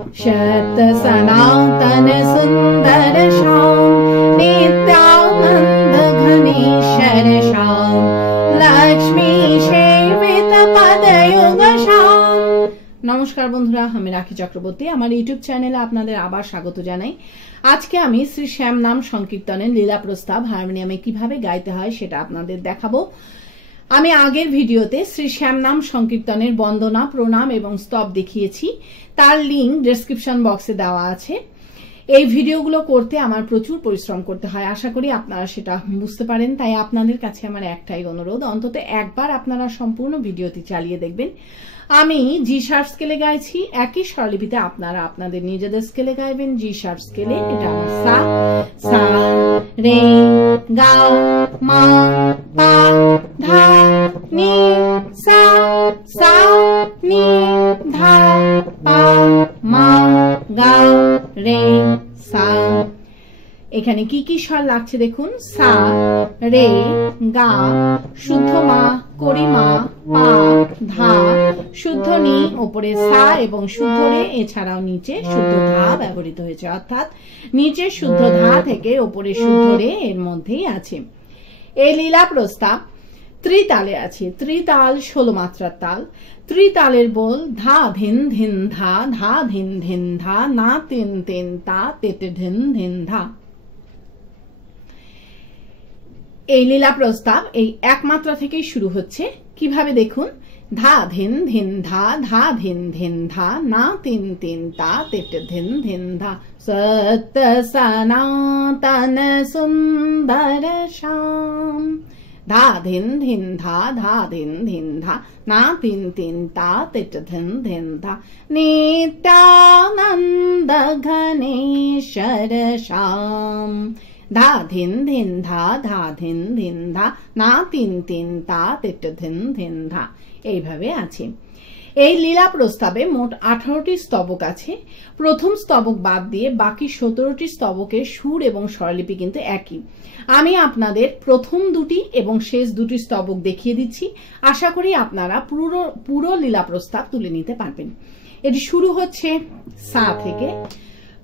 शत सनातन सुंदर श्याम नित्यानंद घनेश्वर श्याम लक्ष्मी सेवित पदयुग श्याम। नमस्कार बंधुरा, आमी राखी चक्रवर्ती आमार यूट्यूब चैनेले आपनादेर आबार स्वागत जानाई। आजके आमी श्री श्याम नाम संकीर्तनेर लीला प्रस्ताव हारमोनियामे किभाबे गाइते हय सेटा आपनादेर देखाबो। आमी आगेर भिडियोते श्री श्याम नाम संकीर्तनेर बंदना प्रणाम एवं स्तब देखिएछि, तार लिंक डेस्क्रिप्शन बक्से देওয়া আছে। এই ভিডিওগুলো করতে আমার প্রচুর পরিশ্রম করতে হয়, আশা করি আপনারা সেটা বুঝতে পারেন। তাই আপনাদের কাছে আমার একটাই অনুরোধ, অন্তত একবার আপনারা সম্পূর্ণ ভিডিওটি চালিয়ে দেখবেন। আমি জি শার্প স্কেলে গাইছি, একই স্বরলিপিতে আপনারা আপনাদের নিজেদের স্কেলে গাইবেন। জি শার্প স্কেলে এটা আমার সা, সা রে গা মা পা ধা নি সা, সা নি ধা পা মা গা রে সা। এখানে কি কি স্বর লাগছে দেখুন, সা রে গা শুদ্ধ মা করিমা পা ধা শুদ্ধ নি, উপরে সা এবং শুদ্ধ রে, এছাড়াও নিচে শুদ্ধ ধা ব্যবহৃত হয়েছে, অর্থাৎ নিচে শুদ্ধ ধা থেকে উপরে শুদ্ধ রে এর মধ্যেই আছে। এই লীলা প্রস্তাব ত্রিতালে আছে। ত্রিতাল 16 মাত্রার তাল। ত্রিতালের বল ধা ধিন ধিন ধা, ধা ধিন ধিন ধা, না তিন তিন তা, তেতে ধিন ধিন ধা। এই লীলা প্রস্তাব এই এক মাত্রা থেকেই শুরু হচ্ছে। কিভাবে দেখুন, ধা ধিন ধিন ধা, ধা ধিন ধিন ধা, না তিন তিন তা, তেতে ধিন ধিন ধা। সত্য সনাতন সুন্দর শ্যাম, ধা ধিন ধিন ধা, ধা ধিন ধিন ধা, না তিন তিন তা, তেতে ধিন ধিন ধা। নিত্যানন্দ ঘনেশ্বর শ্যাম, ধা ধিন ধিন ধা, ধা ধিন ধিন ধা, না তিন তিন তা, তেতে ধিন ধিন ধা। এইভাবে আছে। এই লীলা প্রস্তাবে মোট 18টি স্তবক আছে। প্রথম স্তবক বাদ দিয়ে বাকি 17টি স্তবকের সুর এবং স্বরলিপি কিন্তু একই। আমি আপনাদের প্রথম দুটি এবং শেষ দুটি স্তবক দেখিয়ে দিচ্ছি, আশা করি আপনারা পুরো লীলা প্রস্তাব তুলে নিতে পারবেন। এটি শুরু হচ্ছে সা থেকে।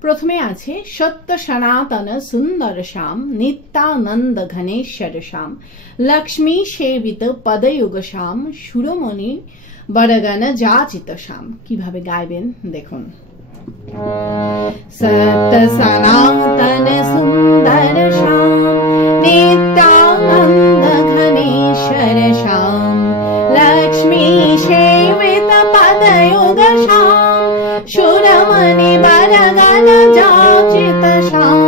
প্রথমে আছে সত্য সনাতন সুন্দর শ্যাম নিত্যানন্দ ঘনেশ্বর শ্যাম লক্ষ্মী সেবিত পদযুগ শ্যাম সুরমণি বরগণ যাচিত শ্যাম। কিভাবে গাইবেন দেখুন, সত্য সনাতন সুন্দর শ্যাম নিত্যানন্দ ঘনেশ্বর শ্যাম লক্ষ্মী সেবিত পদযুগ শ্যাম সুরমণি বরগণ যাচিত শ্যাম।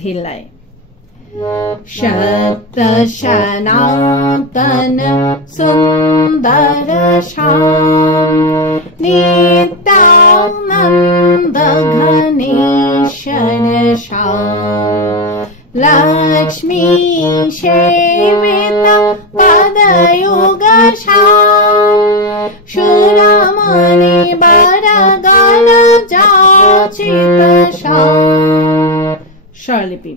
ধিল্লায় সত্য সনাতন সুন্দর শ্যাম নিত্যানন্দ ঘনেশ্বর শ্যাম লক্ষ্মী সেবিত পদযুগ শ্যাম সুরমণি বরগণ যাচিত শ্যাম। স্বরলিপি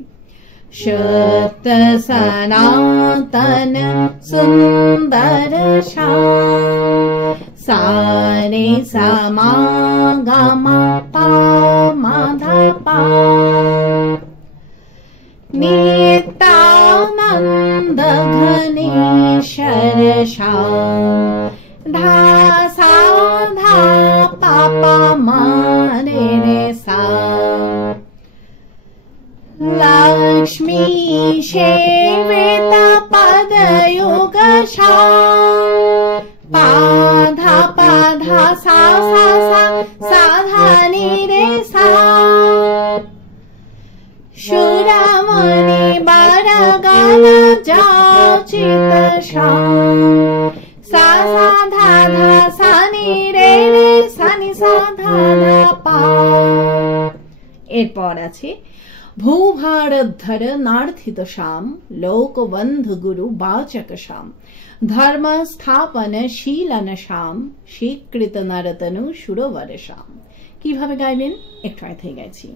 সত্য সনাতন সুন্দর শ্যাম সা রে সা মা গা মা পা মা ধা পা নিত্যানন্দ ঘনেশ্বর শ্যাম ধা সা ধা পা পা মা রে রে সা লক্ষ্মী সেবিত পদযুগ শ্যাম পা ধা সা সা সা সা ধা নি রে সা সুরমণি বরগণ যাচিত শ্যাম সা সা ধা ধা সা নি রে রে সা নি সা ধা ধা পা। এরপর আছে ভূভারোদ্ধর নার্থিত শ্যাম লোকবন্ধু গুরু বাচক শ্যাম ধর্ম স্থাপন শীলন শ্যাম স্বীকৃত নরতনু সুরবর শ্যাম। কিভাবে গাইবেন একটু আগে গাইছি।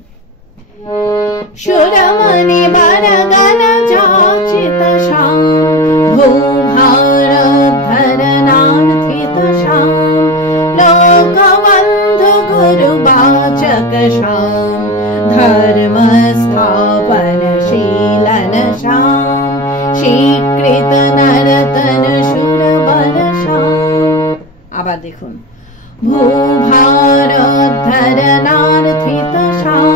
সুরমণি বরগণ যাচিত শ্যাম ভূভারোদ্ধর নার্থিত শ্যাম লোকবন্ধু গুরু भूभारोद्धरणार्थितशां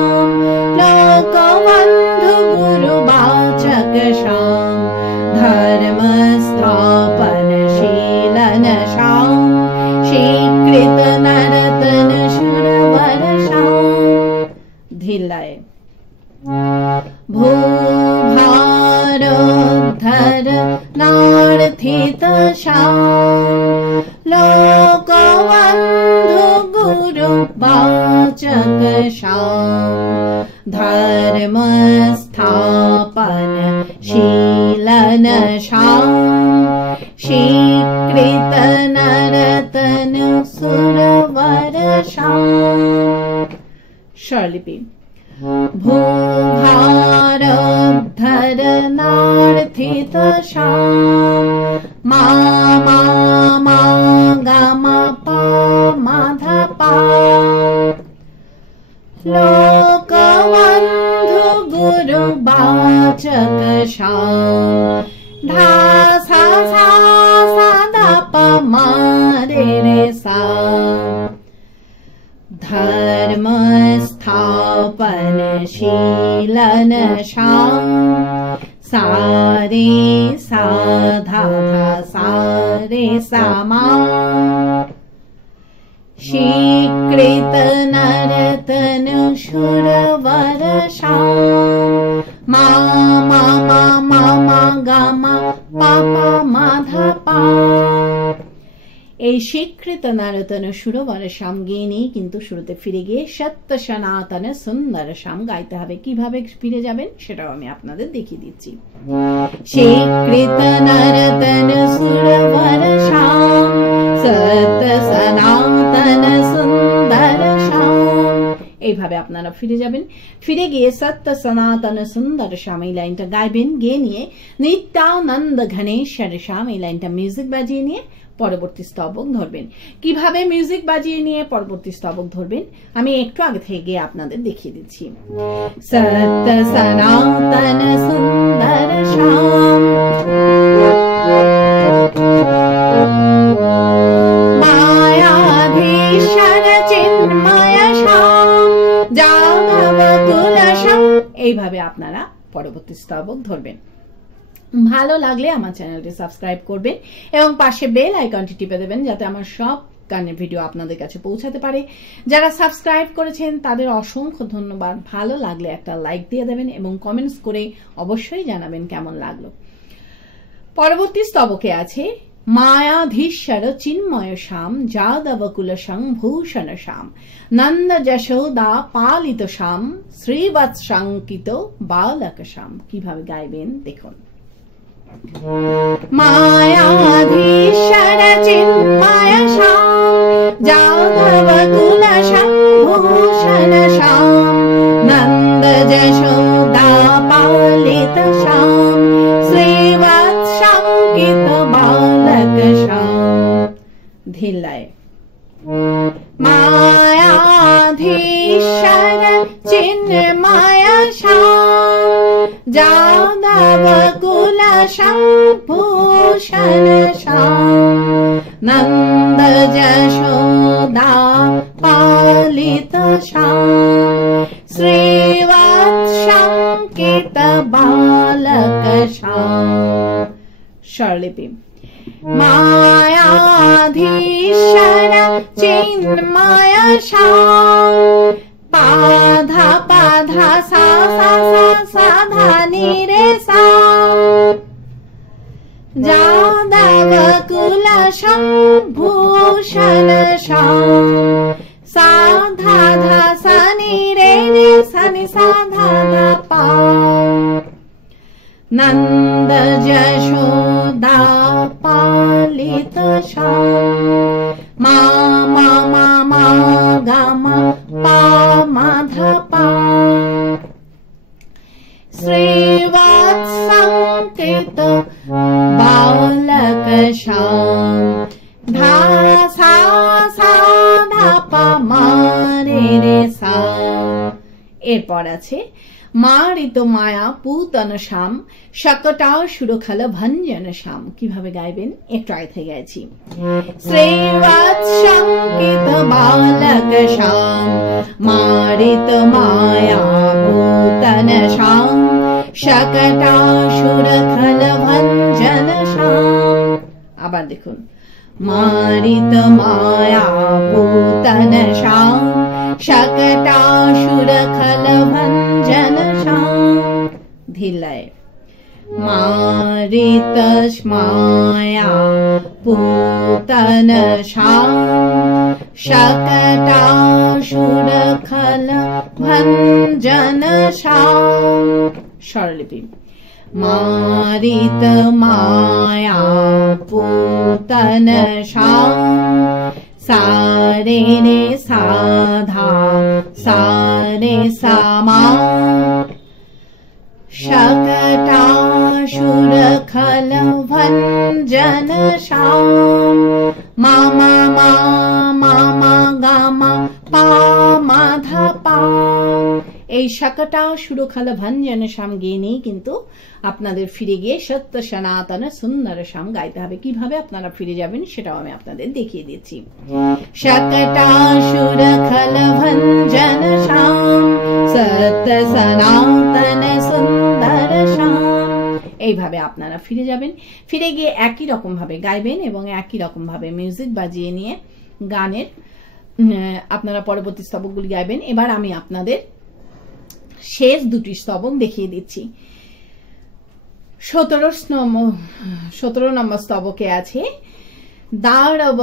लोकबन्धु गुरुवाचकशां धर्मस्थापनशीलनशां स्वीकृतनरतनशूरवरशां धिल्लाय भूभारोद्धरणार्थितशां लोकबन्धु गुरुवाचकशां धर्मस्थापनशीलनशां स्वीकृतनरतनसुरवरशां स्वरलिपि भूभारोद्धरणार्थितशां मा मा मा गा मा पा मा धा पा लोकबन्धु गुरुवाचकशां धा सा सा सा धा पा मा रे रे सा धर्मस्थापनशीलनशां सा रे सा धा धा सा रे सा मा स्वीकृतनरतनशूरवरशां मा मा मा मा मा गा मा पा पा मा धा পা। এই স্বীকৃত নারতন সুরবরসাম গেয়ে নিয়ে কিন্তু শুরুতে ফিরে গিয়ে সত্য সনাতন সুন্দরসাম গাইতে হবে। কিভাবে ফিরে যাবেন সেটাও আমি আপনাদের দেখিয়ে দিচ্ছি। স্বীকৃত নারতন সুরবরসাম সত্য সনাতন সুন্দরসাম, এইভাবে আপনারা ফিরে যাবেন। ফিরে গিয়ে সত্য সনাতন সুন্দর শ্যাম এই লাইনটা গাইবেন। গিয়ে নিয়ে নিত্যানন্দ ঘনেশ্বর শ্যাম এই লাইনটা মিউজিক বাজিয়ে নিয়ে পরবর্তী স্তবক ধরবেন। কিভাবে মিউজিক বাজিয়ে নিয়ে পরবর্তী স্তবক ধরবেন আমি একটু আগে থেকে গিয়ে আপনাদের দেখিয়ে দিচ্ছি। সত্য সনাতন সুন্দর শ্যাম মায়াধীশ্বর চিন্ময় শ্যাম যাদব কুল শ্যাম, এইভাবে আপনারা পরবর্তী স্তবক ধরবেন। ভালো লাগলে আমার চ্যানেলটি সাবস্ক্রাইব করবেন এবং পাশে বেল আইকনটি টিপে দেবেন যাতে আমার সব গানের ভিডিও আপনাদের কাছে পৌঁছাতে পারে। যারা সাবস্ক্রাইব করেছেন তাদের অসংখ্য ধন্যবাদ। ভালো লাগলে একটা লাইক দিয়ে দেবেন এবং কমেন্টস করে অবশ্যই জানাবেন কেমন লাগলো। পরবর্তী স্তবকে আছে মায়াধীশ্বর চিন্ময় শ্যাম যাদব কুলসং ভূষণ শ্যাম নন্দ যশোদা পালিত শ্যাম শ্রীবৎসাঙ্কিত বালক শ্যাম। কিভাবে গাইবেন দেখুন। মায়াধীশ্বর চিন্ময় শ্যাম যাদব কুলসং ভূষণ শ্যাম নন্দ যশোদা পালিত শ্যাম শ্রীবৎসাঙ্কিত বালক শ্যাম ধিল্লায়। মায়াধীশ্বর চিন্ময় শ্যাম যাদব কুলসং ভূষণ শ্যাম নন্দ যশোদা পালিত শ্যাম শ্রীবৎসাঙ্কিত বালক শ্যাম স্বরলিপি। মায়াধীশ্বর চিন্ময় শ্যাম পাধা পাধা সা সা সা সা ধা নি রে সা যাদব কুলসং ভূষণ শ্যাম সা ধা ধা সা নি রে রে সা নি সা ধা ধা পা নন্দ যশোদা পালিত শ্যাম মা মা মা মা গা মা পা মা ধা পা শ্রীবৎসাঙ্কিত বালক শ্যাম ধা সা সা ধা পা মা রে রে সা। এরপর আছে মারিত মায়া পুতন শ্যাম शकटासुर खल भंजन श्याम। কিভাবে গাইবেন একটু আগে থেকে গাইছি। শ্রীবৎসঙ্কিত বালক শ্যাম মারিত মায়া পুতন শ্যাম शकटासुर खल भंजन श्याम। আবার দেখুন, मारित माया पूतन श्याम शकटासुर खल भंजन श्याम। धीलाय मारित माया पूतन श्याम शकटासुर खल भंजन श्याम। स्वरलिपि मारित माया पूतन श्याम सारे रे साधा सारे सामा शकटासुर खल भंजन श्याम। मा मा मा मा मा गा मा पा मा धा पा। এই शकटासुर खल भंजन श्याम গিয়ে নিয়ে কিন্তু আপনাদের ফিরে গিয়ে সত্য সনাতন সুন্দর শ্যাম গাইতে হবে। কিভাবে আপনারা ফিরে যাবেন সেটাও আমি আপনাদের দেখিয়ে দিচ্ছি। शकटासुर खल भंजन श्याम সত্য সনাতন সুন্দর শ্যাম। এইভাবে আপনারা ফিরে যাবেন। ফিরে গিয়ে একই রকম ভাবে গাইবেন এবং একই রকম ভাবে মিউজিক বাজিয়ে নিয়ে গানের আপনারা পরবর্তী স্তবকগুলি গাইবেন। এবার আমি আপনাদের শেষ দুটি স্তবক দেখিয়ে দিচ্ছি। 17 নম্বর স্তবকে আছে দারব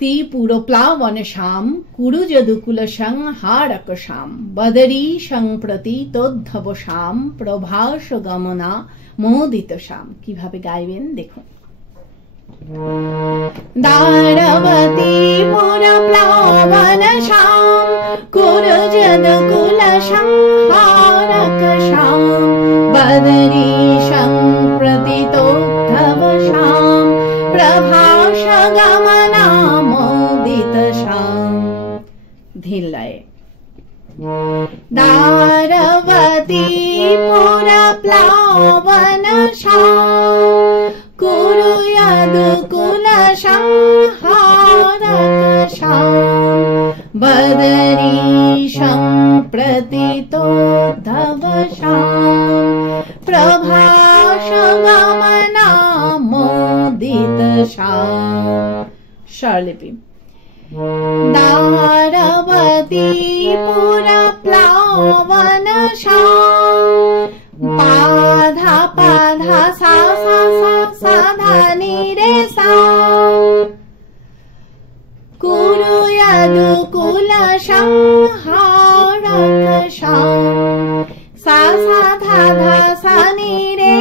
ती पुरप्लावन श्याम कुरु जदुकुल संहारक श्याम बदरी संप्रतीतोद्धव श्याम प्रभास गमना मोदित श्याम। কিভাবে গাইবেন দেখুন। दारवती पुरप्लावन श्याम कुरु जदुकुल संहारक श्याम बदरी संप्रतीतोद्धव श्याम प्रभास गमना मोदित श्याम। धिल्लाय दारवती पुरप्लावन श्याम कुरु यदुकुल संहारक श्याम बदरी संप्रतीतोद्धव श्याम प्रभास गमना मोदित श्याम। स्वरलिपि दारवती पुरप्लावन श्याम पाधा पाधा सा सा सा सा धा नि रे सा कुरु यदुकुल संहारक श्याम सा सा धा धा सा नि रे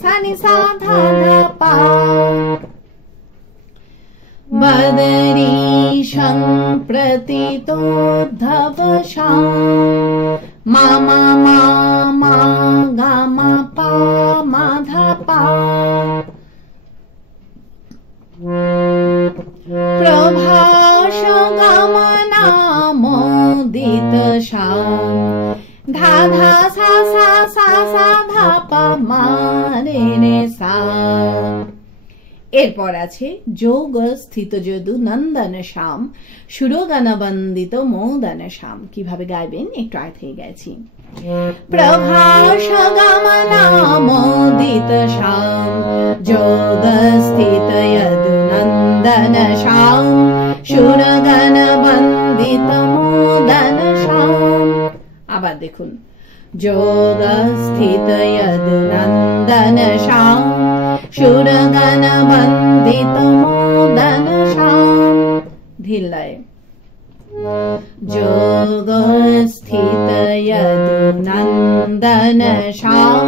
सा नि सा धा धा पा बदरी संप्रतीतोद्धव श्याम मा मा मा मा गा मा पा मा धा पा प्रभास गमना मोदित श्याम धा धा सा सा सा सा धा पा मा रे रे सा। এরপর আছে যোগ স্থিত যদু নন্দন শ্যাম সুরগান বন্দিত মোদন শ্যাম। কিভাবে গাইবেন একটু আগে থেকে গাইছি। প্রভাস গমনা মোদিত শ্যাম যোগ স্থিত যদু নন্দন শ্যাম সুরগান বন্দিত মোদন শ্যাম। আবার দেখুন, যোগ স্থিত যদু নন্দন শ্যাম সুরগান বন্দিত মোদন শ্যাম। ধিল্লায় যোগ স্থিত যদু নন্দন শ্যাম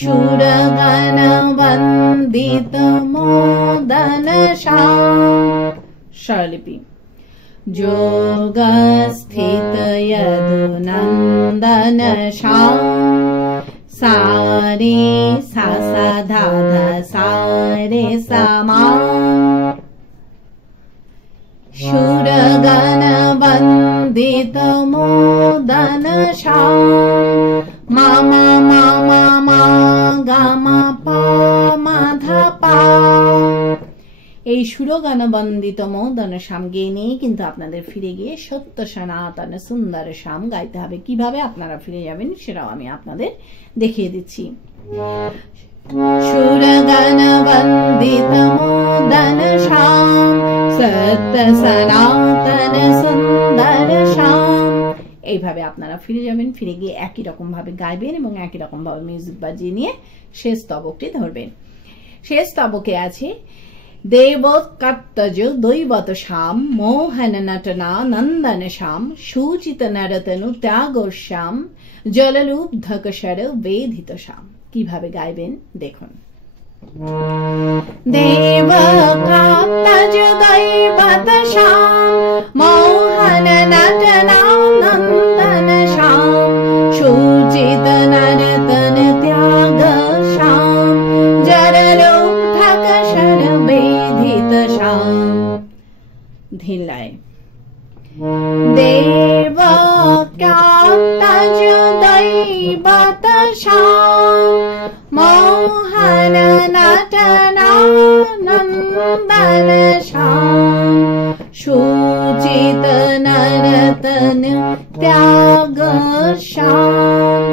সুরগান বন্দিত মোদন শ্যাম। স্বরলিপি যোগ স্থিত যদু নন্দন শ্যাম सारे सा सा धा धा सारे समा शूरगण वंदित मोदन श्याम গান বন্দিত মোদন শ্যাম গেয়ে নিয়ে কিন্তু আপনাদের ফিরে গিয়ে সত্য সনাতন সুন্দর শ্যাম গাইতে হবে। কিভাবে আপনারা ফিরে যাবেন সেটাও আমি আপনাদের দেখিয়ে দিচ্ছি। সুর গান বন্দিত মোদন শ্যাম সত্য সনাতন সুন্দর শ্যাম, এইভাবে আপনারা ফিরে যাবেন। ফিরে গিয়ে একই রকম ভাবে গাইবেন এবং একই রকম ভাবে মিউজিক বাজিয়ে নিয়ে শেষ স্তবকটি ধরবেন। শেষ স্তবকে আছে দেব কর্তজ দৈবত শ্যাম মোহন নটনা নন্দন শ্যাম সুচিত নরতনু ত্যাগ শ্যাম জলরূপ ধকশর বেধিত শ্যাম। কিভাবে গাইবেন দেখুন। দেব কর্তজ দৈবত শ্যাম মোহন নটনা নন্দন শ্যাম সুচিত নরতন ত্যাগ শ্যাম জলরূপ ধকশর বেধিত শ্যাম। ধিল্লায় দেব কর্তজ দৈবত শ্যাম মোহন নটনা নন্দন শ্যাম সুচিত নরতন ত্যাগ শ্যাম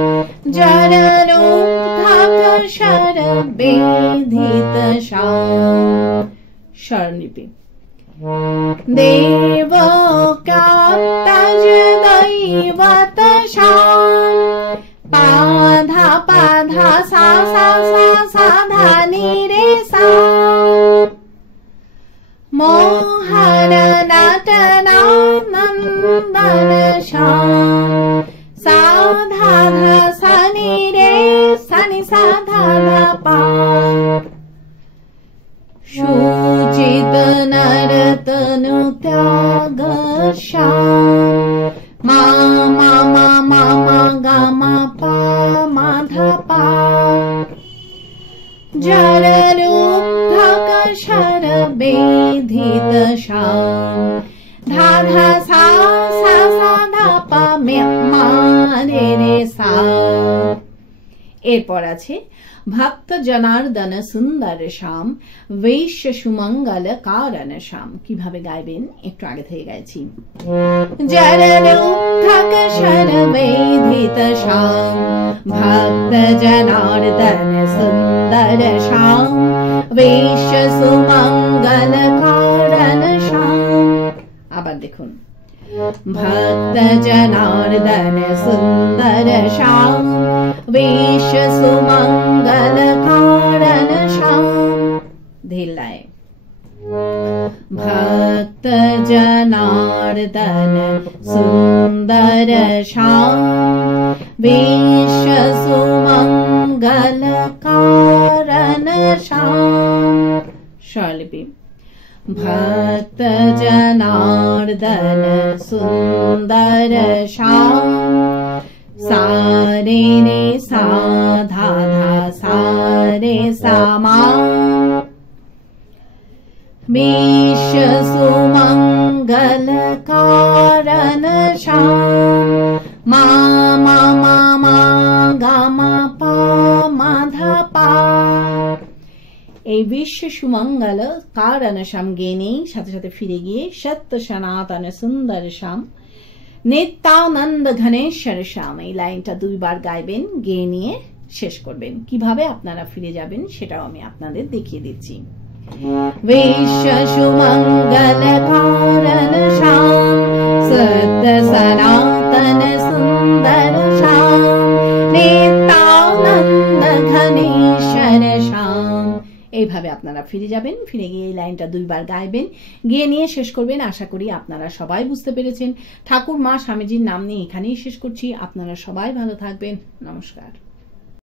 জলরূপ ধকশর বেধিত শ্যাম। স্বরলিপি দেব কর্তজ দৈবত শ্যাম পাধা পাধা সা সা সা সা ধা নি রে সা মোহন নটনা নন্দন শ্যাম সা ধা ধা সা নি রে সা নি সা ধা ধা পা সুচিত নরতনু ত্যাগ শ্যাম মা মা মা মা মা গা মা পা মা ধা পা জলরূপ ধকশর বেধিত শ্যাম ধা ধা সা সা সা ধা পা মা রে রে সা। এরপর আছে ভক্ত জনার্দন সুন্দর শ্যাম বৈশ্য সুমঙ্গল কারণ শ্যাম। কিভাবে গাইবেন একটু আগে থেকে গাইছি। জলরূপ ধকশর বেধিত শ্যাম ভক্ত জনার্দন সুন্দর শ্যাম বৈশ্য সুমঙ্গল কারণ শ্যাম। আবার দেখুন ভক্ত জনার্দন সুন্দর শ্যাম বৈশ্য সুমঙ্গল কারণ শ্যাম। ধিল্লায় ভক্ত জনার্দন সুন্দর শ্যাম বৈশ্য সুমঙ্গল কারণ শ্যাম। স্বরলিপি ভক্ত জনার্দন সুন্দর শ্যাম সা রে রে সা ধা ধা সা রে সা মা বৈশ্য সুমঙ্গল কারণ শ্যাম মা মা মা মা গা মা পা মা ধা পা। এই বিশ্ব সুমঙ্গল কারণ শ্যাম গেয়ে নেই সাথে সাথে ফিরে গিয়ে সত্য সনাতন সুন্দর শ্যাম নিত্যানন্দ ঘনেশ্বর শ্যাম এই লাইনটা দুইবার গাইবেন, গেয়ে নিয়ে শেষ করবেন। কিভাবে আপনারা ফিরে যাবেন সেটাও আমি আপনাদের দেখিয়ে দিচ্ছি। বিশ্ব সুমঙ্গল কারণ শ্যাম সত্য সনাতন সুন্দর শ্যাম নিত্যানন্দ ঘনেশ্বর শ্যাম। এইভাবে আপনারা ফিরে যাবেন। ফিরে গিয়ে এই লাইনটা দুইবার গাইবেন, গিয়ে নিয়ে শেষ করবেন। আশা করি আপনারা সবাই বুঝতে পেরেছেন। ঠাকুর মা স্বামীজির নাম নিয়ে এখানেই শেষ করছি। আপনারা সবাই ভালো থাকবেন। নমস্কার।